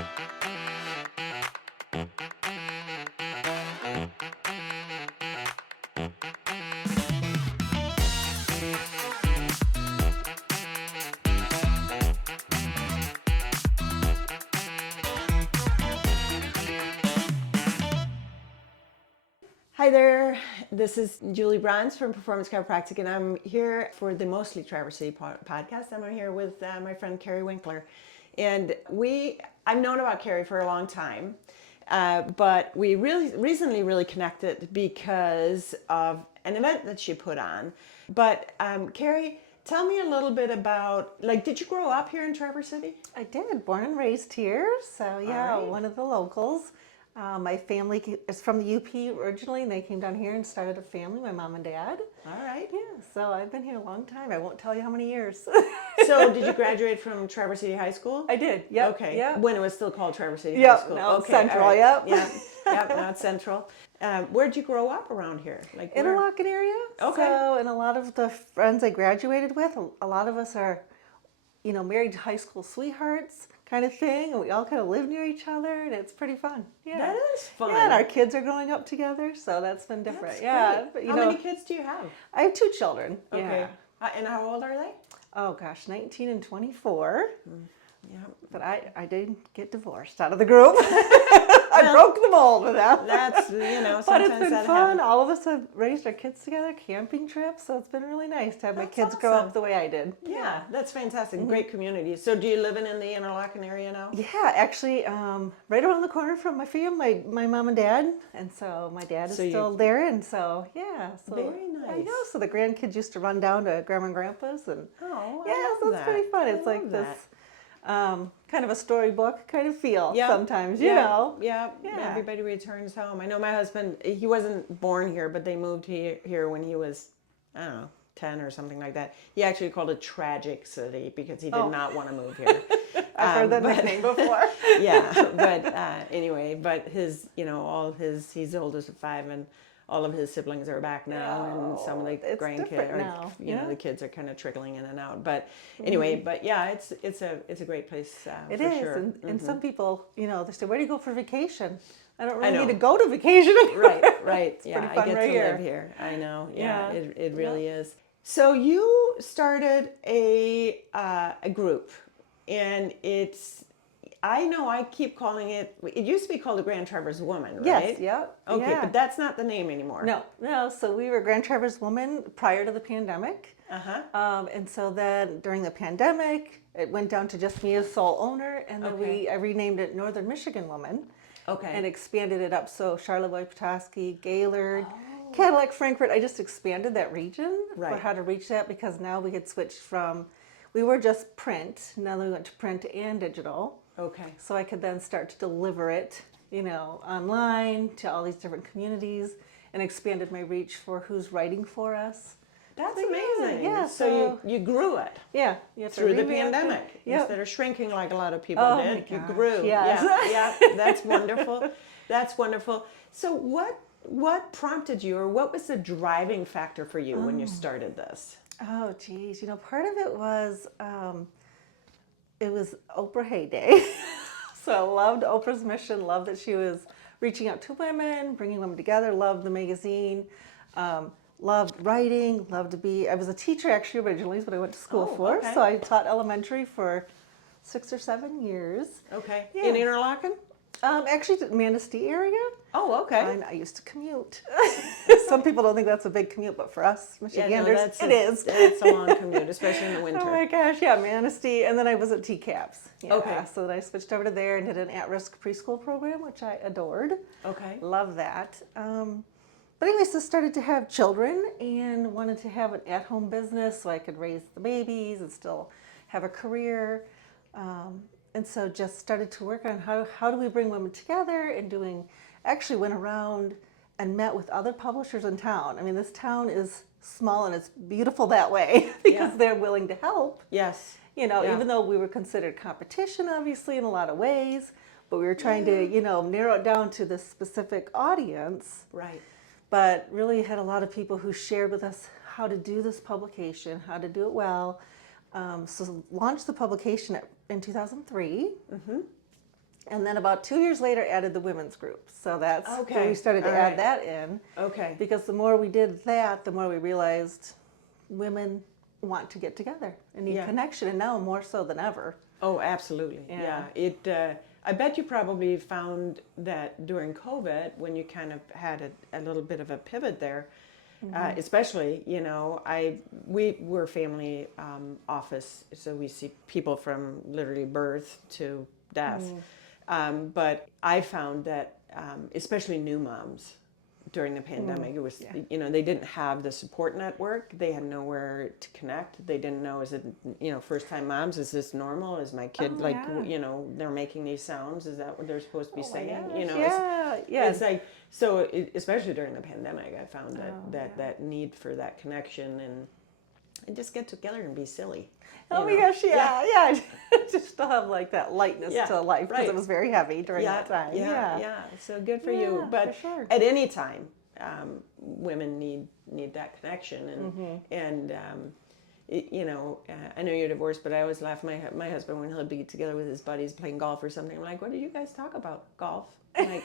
Hi there, this is Julie Bronze from Performance Chiropractic, and I'm here for the Mostly Traverse City podcast. I'm here with my friend Kerry Winkler, and I've known about Kerry for a long time, but we recently connected because of an event that she put on. But Kerry, tell me a little bit about, did you grow up here in Traverse City? I did, born and raised here, so yeah, right. one of the locals. My family is from the UP originally, and they came down here and started a family, my mom and dad. All right. Yeah, so I've been here a long time. I won't tell you how many years. So did you graduate from Traverse City High School? I did, yep. Okay, yep. When it was still called Traverse City High Yep, School. now it's Okay, Central, all right. yep. Yep, now it's Central. Where'd you grow up around here? Interlochen area. Okay. So, and a lot of the friends I graduated with, a lot of us are, married high school sweethearts kind of thing, and we all kind of live near each other, and it's pretty fun. Yeah, That is fun. Yeah, and our kids are growing up together, so that's been different. That's But, How many kids do you have? I have 2 children. Okay. Yeah. And how old are they? Oh gosh, 19 and 24. Yeah. But I did get divorced out of the group. I broke the mold with that. That's, sometimes But it's been that fun. happens. All of us have raised our kids together, camping trips, so it's been really nice to have my That's kids grow awesome. up the way I did. Yeah, that's fantastic. Great community. So do you live in the Interlochen area now? Yeah, actually, right around the corner from my family, my mom and dad, and so my dad is still there, and so yeah, so Very nice. I know. So the grandkids used to run down to Grandma and Grandpa's, and Oh, yeah, I so love it's that. pretty fun. I It's like love this. that. Kind of a storybook kind of feel Yep. sometimes, Yeah. Yeah. Everybody returns home. I know my husband, he wasn't born here, but they moved here when he was, I don't know, 10 or something like that. He actually called it Tragic City because he did not want to move here. I've heard that nickname before. Yeah, but anyway, but he's the oldest of 5, and all of his siblings are back now, and some of the grandkids, now. the kids are kind of trickling in and out. But anyway, but yeah, it's a great place. It for is, sure. and some people, they say, "Where do you go for vacation?" I don't really know. need to go to vacation. Right. Yeah, pretty fun I get right to here. live here. I know. Yeah, Yeah. it really is. So you started a group, and I keep calling it used to be called the Grand Traverse Woman, right? Yes, yeah. Okay, yeah. but that's not the name anymore. No. So we were Grand Traverse Women prior to the pandemic. And so then during the pandemic, it went down to just me as sole owner, and then I renamed it Northern Michigan Woman. Okay. And expanded it up. So Charlevoix, Petoskey, Gaylord, Cadillac, Frankfort. I just expanded that region for how to reach that, because now we had switched from, we were just print. Now we went to print and digital. Okay. So I could then start to deliver it, online to all these different communities, and expanded my reach for who's writing for us. That's amazing. Yeah. So you grew it. Yeah. You have to Through the revamp it. pandemic, Yep. instead of shrinking like a lot of people Oh did, my you gosh, grew. yes. Yeah, that's wonderful. That's wonderful. So what prompted you, or what was the driving factor for you when you started this? Oh, geez. Part of it was Oprah heyday. So I loved Oprah's mission, loved that she was reaching out to women, bringing women together, loved the magazine, loved writing, I was a teacher actually originally, is what I went to school for. Okay. So I taught elementary for 6 or 7 years. Okay. Yeah. In Interlochen? Actually, the Manistee area. Oh, okay. I used to commute. Some people don't think that's a big commute, but for us Michiganders, it is. It's a long commute, especially in the winter. Oh my gosh, yeah, Manistee. And then I was at TCAPS. Yeah, Okay. So then I switched over to there and did an at-risk preschool program, which I adored. Okay. Love that. But anyways, I started to have children and wanted to have an at-home business so I could raise the babies and still have a career. And so just started to work on how do we bring women together, and actually went around and met with other publishers in town. I mean, this town is small and it's beautiful that way because they're willing to help. Yes. Even though we were considered competition, obviously, in a lot of ways, but we were trying to, narrow it down to this specific audience. Right. But really had a lot of people who shared with us how to do this publication, how to do it well. So launched the publication in 2003. And then about 2 years later, added the women's group. So that's when we started to All add right. that in. Okay. Because the more we did that, the more we realized women want to get together and need Yeah. connection, and now more so than ever. Oh, absolutely. Yeah. I bet you probably found that during COVID, when you kind of had a little bit of a pivot there, especially, we're a family office, so we see people from literally birth to death. But I found that, especially new moms, during the pandemic, it was, they didn't have the support network. They had nowhere to connect. They didn't know, is it, first time moms, is this normal? Is my kid they're making these sounds? Is that what they're supposed to be saying? It's like, especially during the pandemic, I found that need for that connection and just get together and be silly. Oh my gosh, yeah. Just still have like that lightness to life because it was very heavy during that time. Yeah. So good for you. But for sure. at any time, women need that connection. And I know you're divorced, but I always laugh. My husband, when he'll be together with his buddies playing golf or something, I'm like, what did you guys talk about? Golf? I'm like,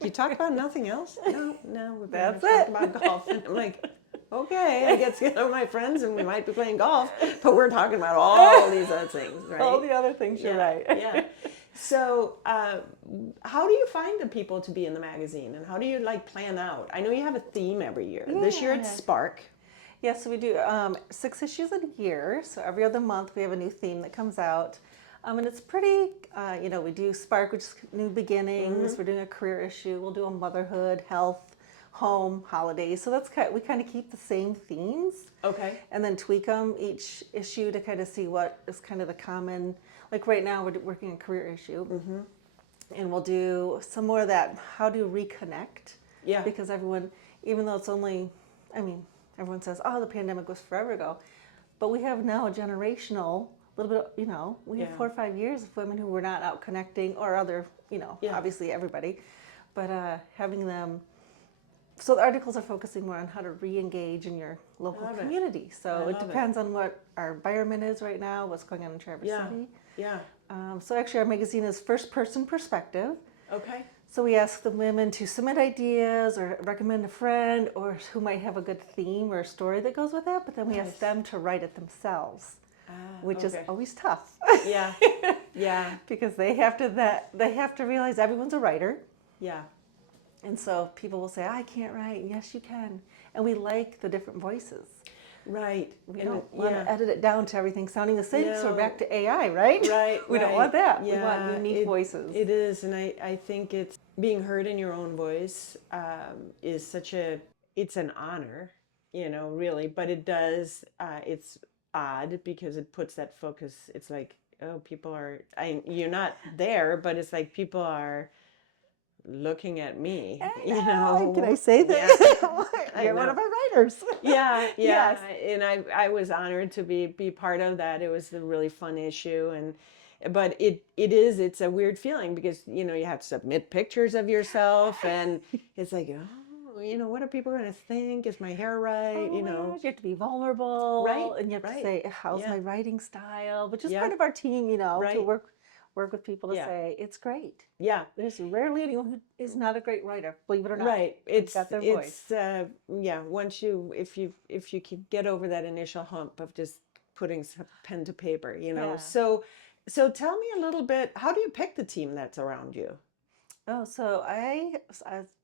you talk about nothing else? No, we're going to talk about golf. And I'm like, okay, I get together with my friends and we might be playing golf, but we're talking about all these other things, right? All the other things, you're right. Yeah. So, how do you find the people to be in the magazine, and how do you plan out? I know you have a theme every year. This year it's Spark. Yeah, so we do 6 issues a year. So every other month we have a new theme that comes out. And it's pretty, we do Spark, which is new beginnings. We're doing a career issue. We'll do a motherhood, health, home, holidays. So we kind of keep the same themes. Okay. And then tweak them each issue to kind of see what is kind of the common, like right now we're working on career issue. And we'll do some more of that, how to reconnect. Yeah. Because everyone, even though it's only, everyone says, oh, the pandemic was forever ago. But we have now a generational, little bit, we have 4 or 5 years of women who were not out connecting, or other, obviously everybody. But having them, so the articles are focusing more on how to re-engage in your local community. So it depends on what our environment is right now, what's going on in Traverse City. Yeah. So actually our magazine is first person perspective. Okay. So we ask the women to submit ideas or recommend a friend or who might have a good theme or story that goes with that, but then we ask them to write it themselves, which is always tough. Yeah. Yeah. Because they have to realize everyone's a writer. Yeah. And so people will say, I can't write. And yes, you can. And we like the different voices. Right. We don't want to edit it down to everything sounding the same, so we're back to AI, right? Right. We don't want that. Yeah, we want unique voices. It is, and I think it's being heard in your own voice is it's an honor, really. But it does, it's odd because it puts that focus. It's like, oh, you're not there, but it's like people are looking at me, Can I say that? Yeah. You're one of our writers. Yeah. Yes. And I was honored to be part of that. It was a really fun issue, but it's a weird feeling because you have to submit pictures of yourself, and it's like, what are people going to think? Is my hair right? You have to be vulnerable, right? And you have to say, how's my writing style? Which is Yeah. part of our team, to work with people to Yeah. say it's great. Yeah. There's rarely anyone who is not a great writer, believe it or not. Right. It's got their voice. Once if you can get over that initial hump of just putting pen to paper, Yeah. So tell me a little bit, how do you pick the team that's around you? Oh, so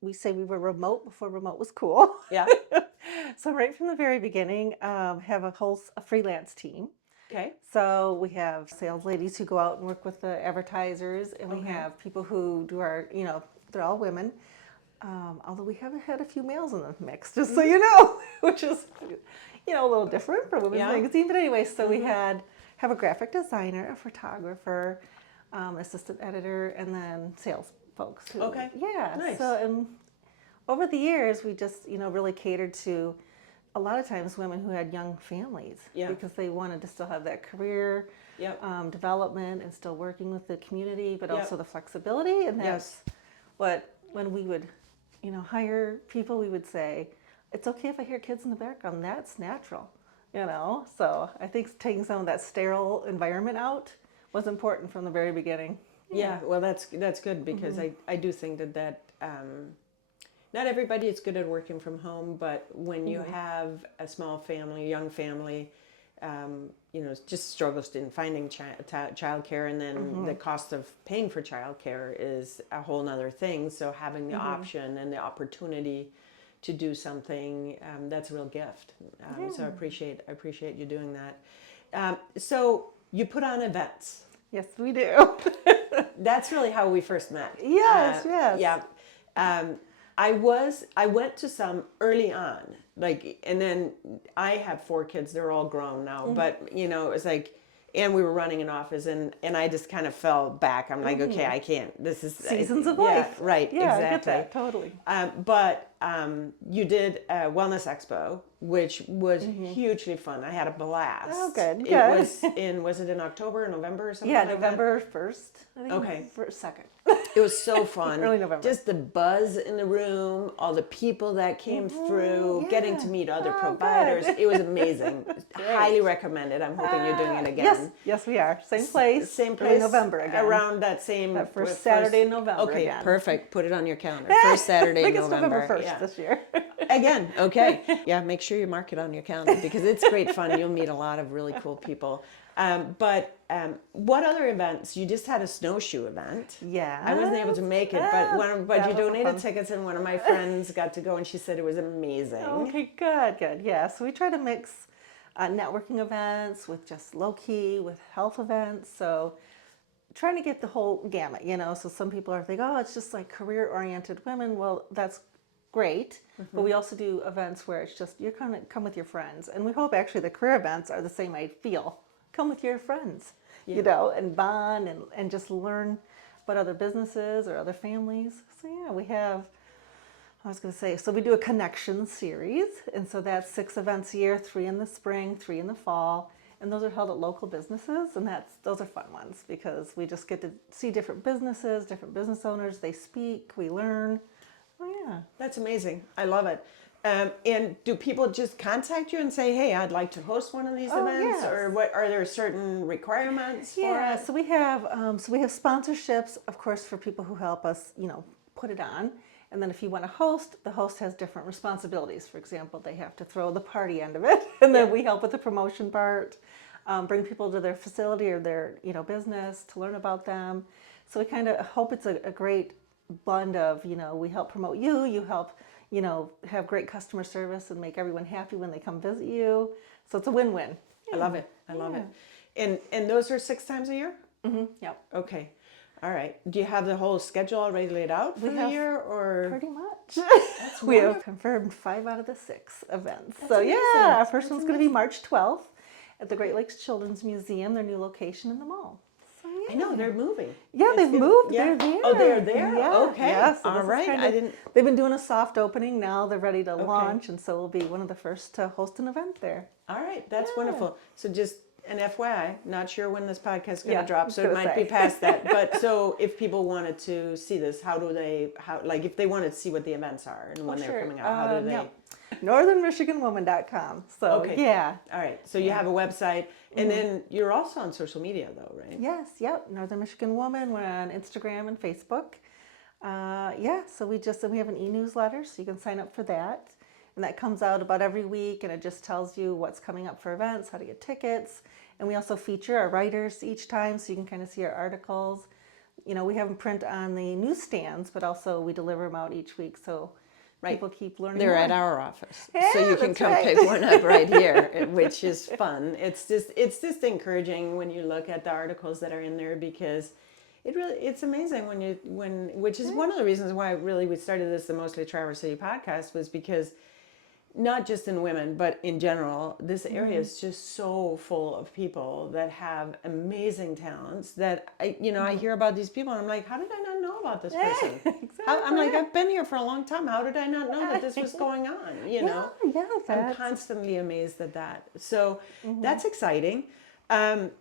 we say we were remote before remote was cool. Yeah. So right from the very beginning, have a freelance team. Okay. So we have sales ladies who go out and work with the advertisers, and we have people who do our, they're all women. Although we haven't had a few males in the mix, just so you know, which is, a little different for Women's Magazine. But anyway, so we have a graphic designer, a photographer, assistant editor, and then sales folks. Yeah. Nice. So and over the years, we just, really catered to a lot of times women who had young families because they wanted to still have that career development and still working with the community, but also the flexibility. And that's when we would, hire people, we would say, it's okay if I hear kids in the background, that's natural, So I think taking some of that sterile environment out was important from the very beginning. Yeah. Well, that's good because I do think that not everybody is good at working from home, but when you have a small family, young family, just struggles in finding childcare, and then the cost of paying for childcare is a whole nother thing. So having the option and the opportunity to do something, that's a real gift. So I appreciate you doing that. So you put on events. Yes, we do. That's really how we first met. Yes, yes. Yeah. I went to some early on, and then I have 4 kids. They're all grown now, but it was like, and we were running an office, and I just kind of fell back. I'm like, okay, I can't. This is Seasons of life. Yeah, right. Yeah, exactly. I get that totally. But you did a wellness expo, which was hugely fun. I had a blast. Oh, good. Was it in October or November or something? Yeah, like November 1st. I think. Okay. First, 2nd. It was so fun. Early November. Just the buzz in the room, all the people that came through, getting to meet other providers. Good. It was amazing. Highly recommended. I'm hoping you're doing it again. Yes, we are. Same place. Same place. Early November again. Around that same That first Saturday in November. Okay, again. perfect. Put it on your calendar. First Saturday I in think it's November. November 1st this year. Again, okay. Yeah, make sure you mark it on your calendar because it's great fun. You'll meet a lot of really cool people. But what other events? You just had a snowshoe event. Yeah. I wasn't able to make it, but that you was donated fun. tickets, and one of my friends got to go, and she said it was amazing. Okay, good. Yeah, so we try to mix networking events with just low-key, with health events. So trying to get the whole gamut, So some people are thinking, oh, it's just like career-oriented women. Well, that's great. But we also do events where it's just, you're kind of come with your friends. And we hope actually the career events are the same I feel. Come with your friends, and bond and just learn about other businesses or other families. So yeah, we have, so we do a connection series. And so that's 6 events a year, 3 in the spring, 3 in the fall. And those are held at local businesses. And those are fun ones because we just get to see different businesses, different business owners. They speak, we learn. Oh yeah. That's amazing. I love it. And do people just contact you and say, "Hey, I'd like to host one of these events," yes. or what? Are there certain requirements for Yeah, it? so we have sponsorships, of course, for people who help us, put it on. And then if you want to host, the host has different responsibilities. For example, they have to throw the party end of it, and then we help with the promotion part, bring people to their facility or their business to learn about them. So we kind of hope it's a great blend of we help promote you, you help have great customer service and make everyone happy when they come visit you. So it's a win-win. I love it. I love it. And those are 6 times a year? Mm-hmm. Yep. Okay. All right. Do you have the whole schedule already laid out for the year, or pretty much? That's We have wonderful. confirmed 5 out of the 6 events. That's So amazing. yeah, our first That's one's going to be March 12th at the Great Lakes Children's Museum, their new location in the mall. So, I know they're moving. Yeah, It's they've been- moved. yeah. They're there. Oh, they're there. Yeah. Okay. Yeah, so All this is right. kind I of- didn't. They've been doing a soft opening. Now they're ready to launch, and so we'll be one of the first to host an event there. All right. That's wonderful. So just an FYI, not sure when this podcast is going Yeah, to drop, I was so it gonna might be say. past that. But so if people wanted to see this, if they wanted to see what the events are and when they're coming out, how do they? Yeah. NorthernMichiganWoman.com. So Okay. yeah. All right. So you have a website, and then you're also on social media, though, right? Yes, yep. Northern Michigan Woman. We're on Instagram and Facebook. So we have an e-newsletter, so you can sign up for that. And that comes out about every week, and it just tells you what's coming up for events, how to get tickets. And we also feature our writers each time, so you can kind of see our articles. We have them print on the newsstands, but also we deliver them out each week, so people keep learning They're more. at our office, so Yeah, you can that's come right. pick one up right here, which is fun. It's just encouraging when you look at the articles that are in there, because it's amazing which is one of the reasons why really we started the Mostly Traverse City podcast, was because not just in women, but in general, this area is just so full of people that have amazing talents that I hear about these people and I'm like, how did I not know about this person? I'm like, I've been here for a long time. How did I not know that this was going on? Yeah, I'm constantly amazed at that. So that's exciting.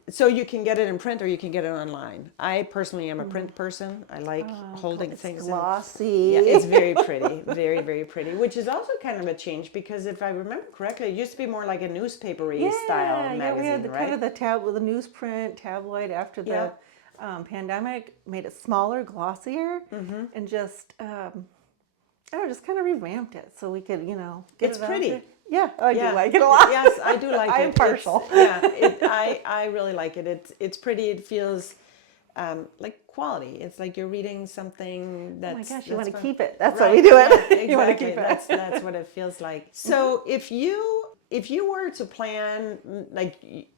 So you can get it in print or you can get it online. I personally am a print person. I like holding it's things. glossy. Yeah, it's very pretty, very, very pretty, which is also kind of a change, because if I remember correctly, it used to be more like a newspapery style magazine, we had right? kind of the with the newsprint tabloid after the Pandemic made it smaller, glossier, and just I don't know, just kind of revamped it so we could, get It's it out pretty. there. Yeah, I do Yeah. like it a lot. Yes, I do like it. I'm partial. I really like it. It's pretty. It feels like quality. It's like you're reading something Oh my that's gosh, you want to fun. keep it. That's why Right. we do it. Yeah, You want to exactly. keep it. That's what it feels like. So if you were to plan like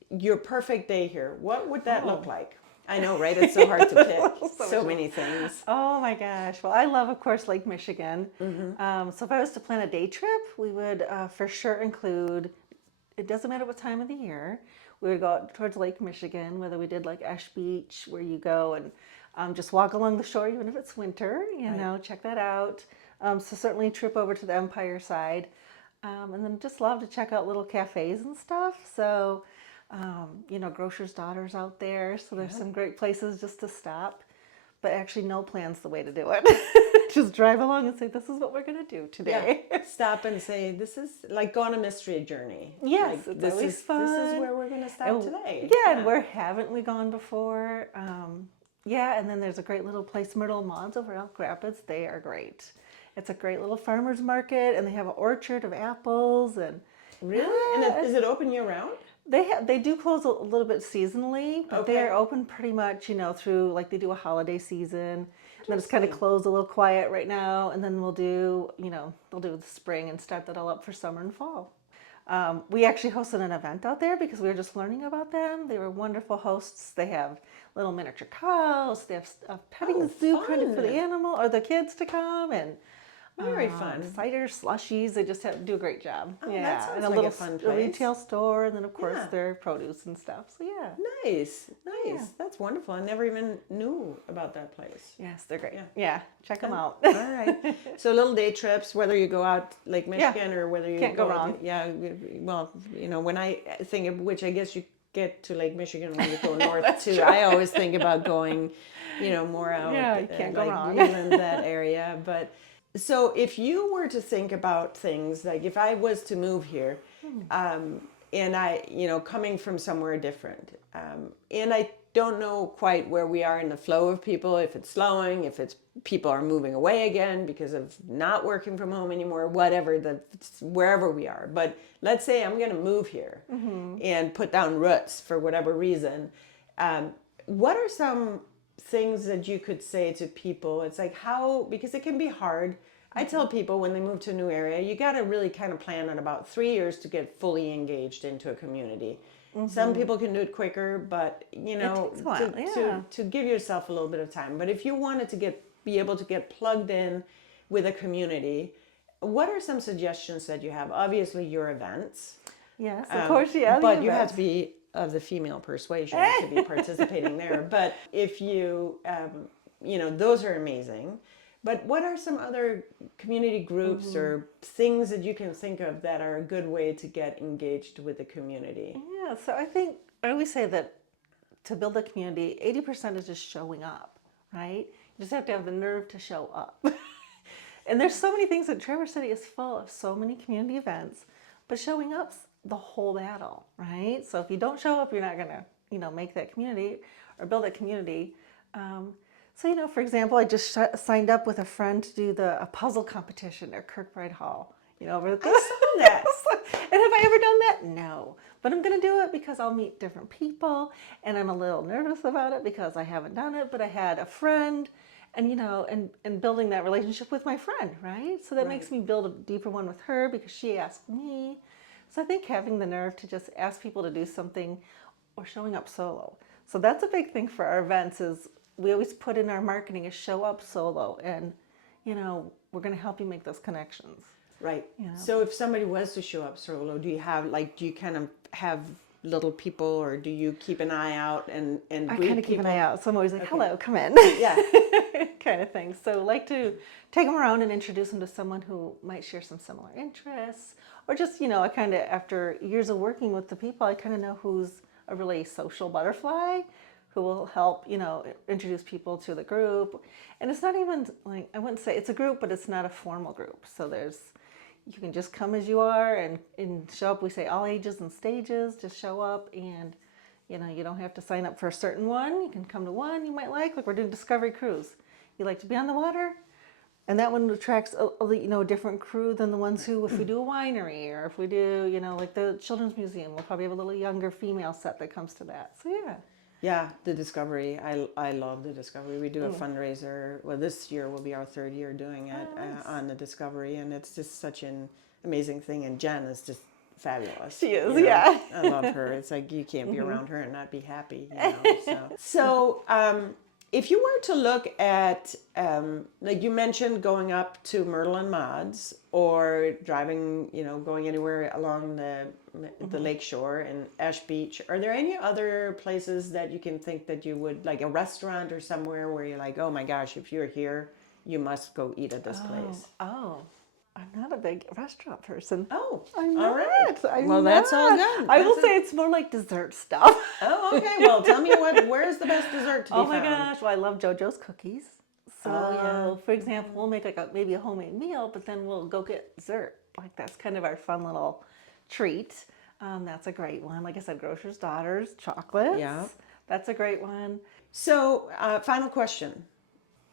your perfect day here, what would that look like? I know, right? It's so hard to pick. So many things. Oh my gosh. Well, I love, of course, Lake Michigan. So if I was to plan a day trip, we would for sure include, it doesn't matter what time of the year, we would go out towards Lake Michigan, whether we did like Ash Beach, where you go and just walk along the shore, even if it's winter, check that out. So certainly trip over to the Empire side. And then just love to check out little cafes and stuff. So, Grocer's Daughter's out there. So there's some great places just to stop. But actually, no plan's the way to do it. Just drive along and say, this is what we're going to do today. Yeah. Stop and say, this is like go on a mystery journey. Yes, like, it's always fun. This is where we're going to stop today. Yeah, and where haven't we gone before? And then there's a great little place, Myrtle Mods over Elk Rapids. They are great. It's a great little farmer's market, and they have an orchard of apples. And really? And is it open year round? They do close a little bit seasonally, but Okay. they're open pretty much, through like they do a holiday season. And then it's kind of closed a little quiet right now, and then they'll do the spring and start that all up for summer and fall. We actually hosted an event out there because we were just learning about them. They were wonderful hosts. They have little miniature cows. They have a petting zoo kind of for the animal or the kids to come, and very fun. Cider slushies. They just do a great job. Oh, that sounds and a like little a fun a place. retail store, and then of course their produce and stuff. So yeah. Nice. That's wonderful. I never even knew about that place. Yes, they're great. Yeah, check them out. All right. So little day trips, whether you go out Lake Michigan or whether you Can't go wrong. Well, when I think of which, I guess you get to Lake Michigan when you go north too. I always think about going, more out. Yeah, you can't go like wrong. Greenland, that area. But so if you were to think about things like if I was to move here, and I, coming from somewhere different, and I don't know quite where we are in the flow of people, if it's slowing, if it's people are moving away again because of not working from home anymore, whatever, wherever we are. But let's say I'm going to move here and put down roots for whatever reason. What are some things that you could say to people? It's like because it can be hard. I tell people when they move to a new area, you got to really kind of plan on about 3 years to get fully engaged into a community. Some people can do it quicker, but takes a while, to give yourself a little bit of time. But if you wanted to be able to get plugged in with a community, what are some suggestions that you have? Obviously, your events. Yes, of course, yeah. But you have to be of the female persuasion to be participating there. But if you, those are amazing. But what are some other community groups or things that you can think of that are a good way to get engaged with the community? Yeah, so I always say that to build a community, 80% is just showing up, right? You just have to have the nerve to show up. And there's so many things that Traverse City is full of, so many community events, but showing up's the whole battle, right? So if you don't show up, you're not going to, make that community or build that community. So, for example, I just signed up with a friend to do a puzzle competition at Kirkbride Hall. Over the I saw that. And have I ever done that? No. But I'm going to do it because I'll meet different people, and I'm a little nervous about it because I haven't done it, but I had a friend, and and building that relationship with my friend, right? So that makes me build a deeper one with her because she asked me. So I think having the nerve to just ask people to do something or showing up solo. So that's a big thing for our events is we always put in our marketing is show up solo, and we're going to help you make those connections. Right. So if somebody was to show up solo, do you kind of have little people, or do you keep an eye out and I greet kind of keep an eye out. So I'm always like, hello, come in. Yeah. Kind of thing. So like to take them around and introduce them to someone who might share some similar interests, or just, I kind of, after years of working with the people, I kind of know who's a really social butterfly who will help, introduce people to the group. And it's not even like, I wouldn't say it's a group, but it's not a formal group. So you can just come as you are and show up. We say all ages and stages, just show up and, You know, you don't have to sign up for a certain one. You can come to one you might like we're doing Discovery Cruise. You like to be on the water? And that one attracts a different crew than the ones who, if we do a winery or if we do, like the Children's Museum, we'll probably have a little younger female set that comes to that. So yeah. Yeah, the Discovery. I love the Discovery. We do a fundraiser. Well, this year will be our third year doing it on the Discovery, and it's just such an amazing thing. And Jen is just fabulous. She is, you know. yeah. I love her. It's like you can't be around her and not be happy. So if you were to look at, like you mentioned, going up to Myrtle and Maud's or driving, going anywhere along the lake shore and Ash Beach, are there any other places that you can think that you would, like a restaurant or somewhere where you're like, oh my gosh, if you're here, you must go eat at this place? Oh, I'm not a big restaurant person. Oh, I'm not. all right. Well, that's all good. I will say it's more like dessert stuff. Oh, okay. Well, tell me where's the best dessert to be found? Oh my gosh. Well, I love JoJo's cookies. So, for example, we'll make like maybe a homemade meal, but then we'll go get dessert. Like that's kind of our fun little treat. That's a great one. Like I said, Grocer's Daughters, chocolates. Yeah. That's a great one. So, final question.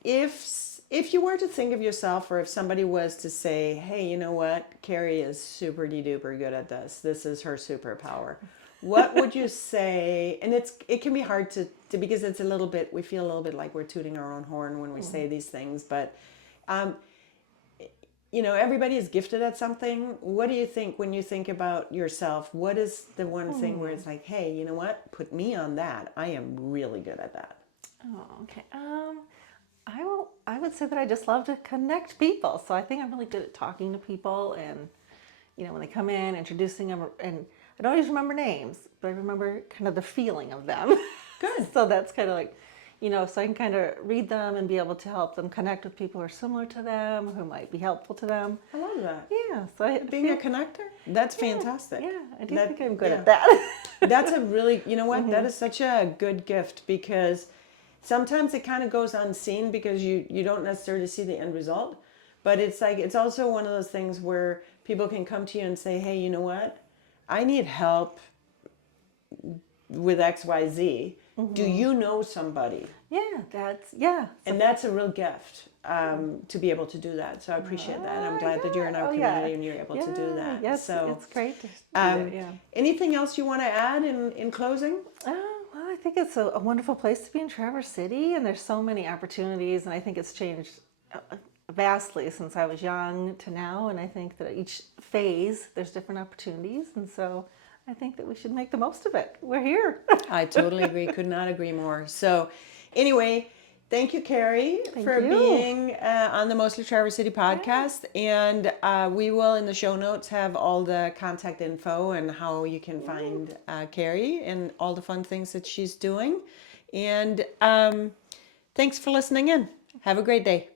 If you were to think of yourself, or if somebody was to say, hey, you know what? Kerry is super duper good at this. This is her superpower. What would you say? And it can be hard to because it's a little bit, we feel a little bit like we're tooting our own horn when we say these things, but everybody is gifted at something. What do you think when you think about yourself? What is the one thing where it's like, hey, you know what? Put me on that. I am really good at that. Oh, okay. I would say that I just love to connect people. So I think I'm really good at talking to people and, when they come in, introducing them. And I don't always remember names, but I remember kind of the feeling of them. Good. So that's kind of like, so I can kind of read them and be able to help them connect with people who are similar to them, who might be helpful to them. I love that. Yeah. So being a connector, that's fantastic. Yeah, I do think I'm good at that. That's a really, that is such a good gift, because sometimes it kind of goes unseen because you don't necessarily see the end result. But it's like, it's also one of those things where people can come to you and say, hey, you know what? I need help with XYZ. Do you know somebody? Yeah, And that's a real gift to be able to do that. So I appreciate that. I'm glad that you're in our community and you're able to do that. Yes, so it's great to do that, anything else you want to add in closing? Well, I think it's a wonderful place to be in Traverse City, and there's so many opportunities, and I think it's changed vastly since I was young to now, and I think that each phase there's different opportunities, and so I think that we should make the most of it. We're here. I totally agree. Could not agree more. So anyway, thank you, Kerry, for you. being on the Mostly Traverse City podcast. And we will, in the show notes, have all the contact info and how you can find Kerry and all the fun things that she's doing. And thanks for listening in. Have a great day.